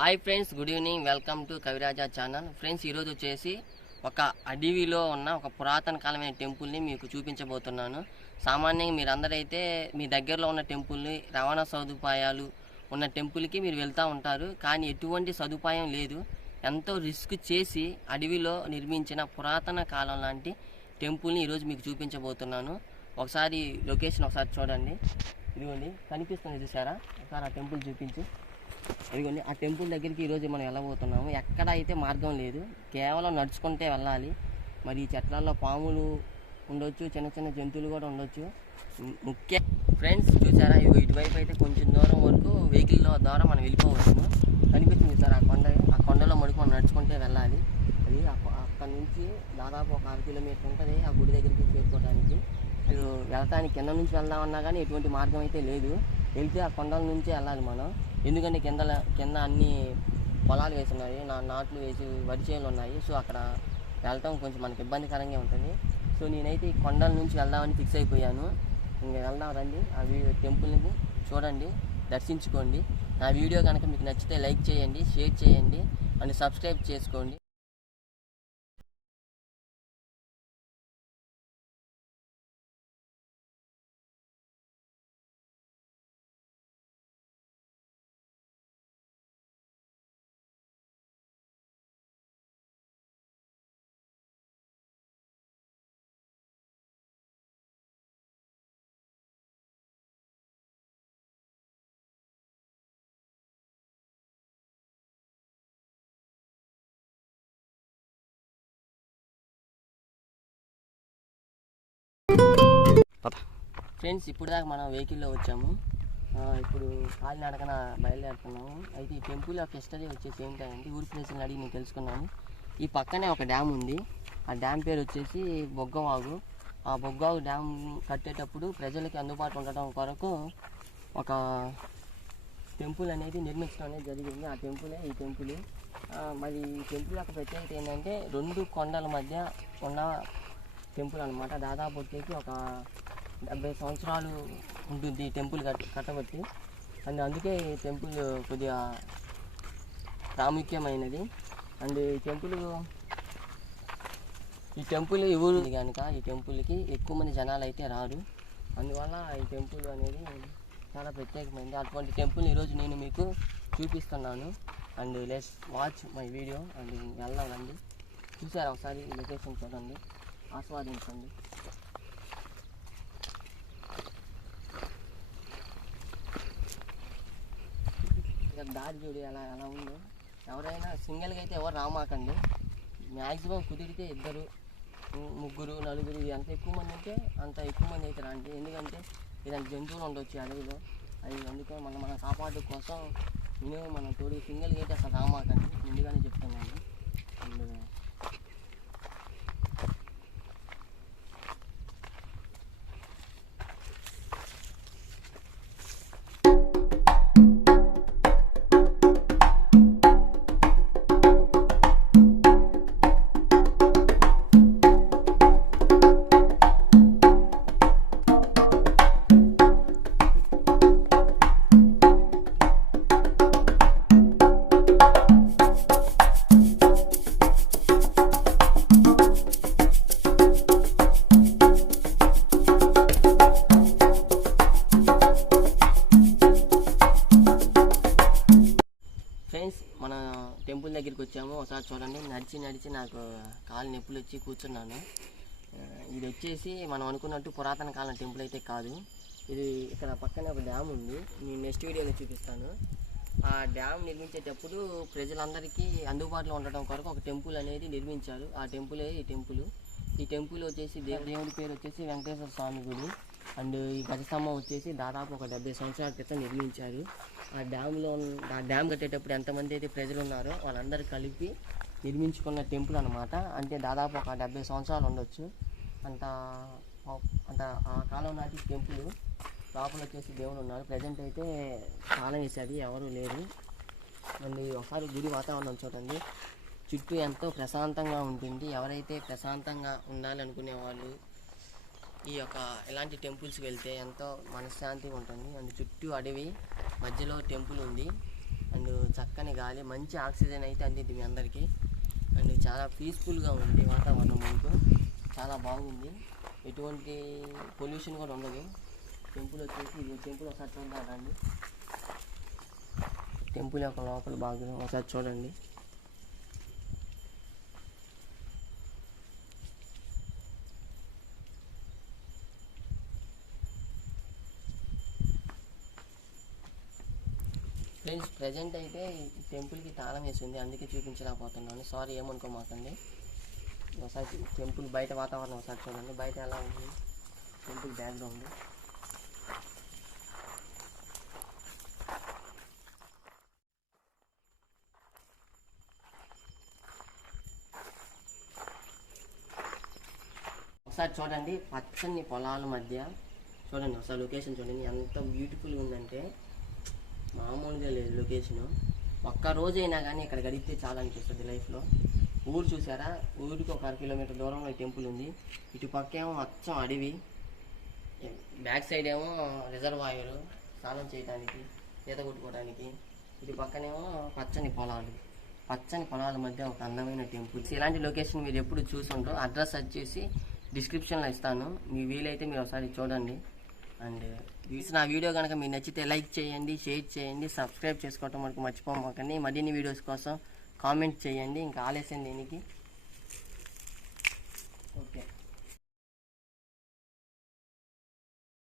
Hi friends, good evening. Welcome to Kaviraja channel. Friends, ఈరోజు వచ్చేసి ఒక అడవిలో ఉన్న ఒక పురాతన కాలమైన టెంపుల్ని మీకు చూపించబోతున్నాను. సామాన్యంగా మీరందరైతే మీ దగ్గరలో ఉన్న టెంపుల్ని, రవాణా సదుపాయాలు ఉన్న టెంపుల్కి మీరు వెళ్తూ ఉంటారు. కానీ ఎటువంటి సదుపాయం లేదు. ఎంతో రిస్క్ చేసి అడవిలో నిర్మించిన పురాతన కాలం లాంటి టెంపుల్ని ఈరోజు మీకు చూపించబోతున్నాను. ఒకసారి లొకేషన్ ఒకసారి చూడండి. ఇదిగోండి, కనిపిస్తుంది చూసారా? ఒకసారి ఆ టెంపుల్ చూపించి. ఇదిగోండి, ఆ టెంపుల్ దగ్గరికి ఈరోజు మనం వెళ్ళబోతున్నాము. ఎక్కడ అయితే మార్గం లేదు, కేవలం నడుచుకుంటే వెళ్ళాలి. మరి ఈ చెట్లలో పాములు ఉండొచ్చు, చిన్న చిన్న జంతువులు కూడా ఉండొచ్చు. ముఖ్య ఫ్రెండ్స్ చూసారా, ఇటువైపు అయితే కొంచెం దూరం వరకు వెహికల్ ద్వారా మనం వెళ్ళిపోవచ్చు. కనిపిస్తుంది సార్ ఆ కొండలో మడుకు మనం నడుచుకుంటే వెళ్ళాలి. అది అక్కడి నుంచి దాదాపు ఒక 6 కిలోమీటర్ ఉంటుంది ఆ గుడి దగ్గరికి చేరుకోవడానికి. వెళ్తానికి కింద నుంచి వెళ్దామన్నా కానీ ఎటువంటి మార్గం అయితే లేదు. వెళ్తే ఆ కొండల నుంచే వెళ్ళాలి మనం. ఎందుకంటే కింద అన్ని పొలాలు వేసి ఉన్నాయి, నాట్లు వేసి వరి చేనులు ఉన్నాయి. సో అక్కడ వెళ్ళటం కొంచెం మనకి ఇబ్బందికరంగా ఉంటుంది. సో నేనైతే ఈ కొండల నుంచి వెళ్దామని ఫిక్స్ అయిపోయాను. ఇంకా వెళ్దాం రండి. ఆ టెంపుల్ని చూడండి, దర్శించుకోండి. నా వీడియో కనుక మీకు నచ్చితే లైక్ చేయండి, షేర్ చేయండి అండ్ సబ్స్క్రైబ్ చేసుకోండి. ఫ్రెండ్స్, ఇప్పుడు దాకా మనం వెహికల్లో వచ్చాము. ఇప్పుడు కాలినడకన బయలుదేరుతున్నాము. అయితే ఈ టెంపుల్ యొక్క హిస్టరీ వచ్చేసి ఏంటంటే, ఊరి ప్రజలను అడిగి నేను తెలుసుకున్నాను. ఈ పక్కనే ఒక డ్యామ్ ఉంది. ఆ డ్యామ్ పేరు వచ్చేసి బొగ్గవాగు. ఆ బొగ్గవాగు డ్యామ్ కట్టేటప్పుడు ప్రజలకి అందుబాటులో ఉండటం కొరకు ఒక టెంపుల్ అనేది నిర్మించడం అనేది జరిగింది. ఆ టెంపులే ఈ టెంపుల్. మరి ఈ టెంపుల్ యొక్క ప్రత్యేకత ఏంటంటే, 2 కొండల మధ్య ఉన్న టెంపుల్ అనమాట. దాదాపు వచ్చేసి ఒక 70 సంవత్సరాలు ఉంటుంది ఈ టెంపుల్ కట్టబట్టి. అండ్ అందుకే ఈ టెంపుల్ కొద్దిగా ప్రాముఖ్యమైనది. అండ్ ఈ టెంపుల్ ఊరు కనుక ఈ టెంపుల్కి ఎక్కువ మంది జనాలు అయితే రారు. అందువల్ల ఈ టెంపుల్ అనేది చాలా ప్రత్యేకమైనది. అటువంటి టెంపుల్ ఈరోజు నేను మీకు చూపిస్తున్నాను. And let's watch my video. And వెళ్దామండి. చూసారా? ఒకసారి ఈ లొకేషన్ చూడండి, ఆస్వాదించండి. దారి చూడు ఎలా ఉందో. ఎవరైనా సింగిల్గా అయితే ఎవరు రామాకండి. మ్యాక్సిమం కుదిరితే 2, 3, 4 ఎంత ఎక్కువ మంది ఉంటే అంత ఎక్కువ మంది అయితే రండి. ఎందుకంటే ఇలాంటి జంతువులు ఉండొచ్చు అడవిలో. అది అందుకే మన కాపాడు కోసం మినిమం మనం తోడు సింగిల్గా అయితే అసలు రామాకండి, ముందుగానే చెప్తున్నాను. అండ్ ఫ్రెండ్స్, మన టెంపుల్ దగ్గరికి వచ్చాము. ఒకసారి చూడండి. నడిచి నాకు కాలు నొప్పులు వచ్చి కూర్చున్నాను. ఇది వచ్చేసి మనం అనుకున్నట్టు పురాతన కాలం టెంపుల్ అయితే కాదు. ఇది ఇక్కడ పక్కనే ఒక డ్యామ్ ఉంది. నేను నెక్స్ట్ వీడియోలో చూపిస్తాను. ఆ డ్యామ్ నిర్మించేటప్పుడు ప్రజలందరికీ అందుబాటులో ఉండటం కొరకు ఒక టెంపుల్ అనేది నిర్మించారు. ఆ టెంపులే ఈ టెంపుల్ వచ్చేసి దేవుడి పేరు వచ్చేసి వెంకటేశ్వర స్వామి గుడి. అండ్ ఈ గజస్తంభం వచ్చేసి దాదాపు ఒక 70 సంవత్సరాల క్రితం నిర్మించారు. ఆ డ్యామ్ కట్టేటప్పుడు ఎంతమంది అయితే ప్రజలు ఉన్నారో వాళ్ళందరూ కలిపి నిర్మించుకున్న టెంపుల్ అనమాట. అంటే దాదాపు ఒక 70 సంవత్సరాలు ఉండొచ్చు. అంత ఆ కాలం నాటి టెంపుల్. లోపల వచ్చేసి దేవుడు ఉన్నారు. ప్రజెంట్ అయితే కాలం వేసేది ఎవరు లేరు. అండ్ ఒకసారి గుడి వాతావరణం చూడండి. చుట్టూ ఎంతో ప్రశాంతంగా ఉంటుంది. ఎవరైతే ప్రశాంతంగా ఉండాలి అనుకునే వాళ్ళు ఇలాంటి టెంపుల్స్కి వెళ్తే ఎంతో మనశ్శాంతిగా ఉంటుంది. అండ్ చుట్టూ అడవి, మధ్యలో టెంపుల్ ఉంది. అండ్ చక్కని గాలి, మంచి ఆక్సిజన్ అయితే అందింది మీ అందరికీ. అండ్ చాలా పీస్ఫుల్గా ఉంది వాతావరణం, మనకు చాలా బాగుంది, ఎటువంటి పొల్యూషన్ కూడా ఉండదు. టెంపుల్ వచ్చేసి ఇది టెంపుల్ ఒకసారి చూద్దామండి. టెంపుల్ యొక్క లోపల భాగం ఒకసారి చూడండి. ఫ్రెండ్స్, ప్రజెంట్ అయితే ఈ టెంపుల్కి తాళం వేసి ఉంది, అందుకే చూపించలేకపోతున్నాను, సారీ ఏమనుకోమాకండి. ఒకసారి టెంపుల్ బయట వాతావరణం ఒకసారి చూడండి, బయట ఎలా ఉంది టెంపుల్ బ్యాక్గ్రౌండ్. ఒకసారి చూడండి, పచ్చని పొలాల మధ్య చూడండి, ఒకసారి లొకేషన్ చూడండి ఎంత బ్యూటిఫుల్గా ఉందంటే మామూలుగా లేదు లొకేషను. ఒక్క రోజైనా కానీ ఇక్కడ గడిపితే చాలా అనిపిస్తుంది లైఫ్లో. ఊరు చూసారా, ఊరికి ఒక 1 కిలోమీటర్ దూరంలో టెంపుల్ ఉంది. ఇటు పక్క ఏమో అచ్చం అడవి, బ్యాక్ సైడ్ ఏమో రిజర్వాయర్ స్నానం చేయడానికి, ఈత కొట్టుకోవడానికి. ఇటు పక్కనేమో పచ్చని పొలాల మధ్య ఒక అందమైన టెంపుల్. ఇలాంటి లొకేషన్ మీరు ఎప్పుడు చూసుంటారో అడ్రస్ వచ్చేసి డిస్క్రిప్షన్లో ఇస్తాను, మీ వీలైతే మీరు ఒకసారి చూడండి. అండ్ నా వీడియో కనుక మీకు నచ్చితే లైక్ చేయండి, షేర్ చేయండి, సబ్స్క్రైబ్ చేసుకోవటం మనకు మర్చిపోమాకండి. మరిన్ని వీడియోస్ కోసం కామెంట్ చేయండి. ఇంకా ఆలస్యం దేనికి.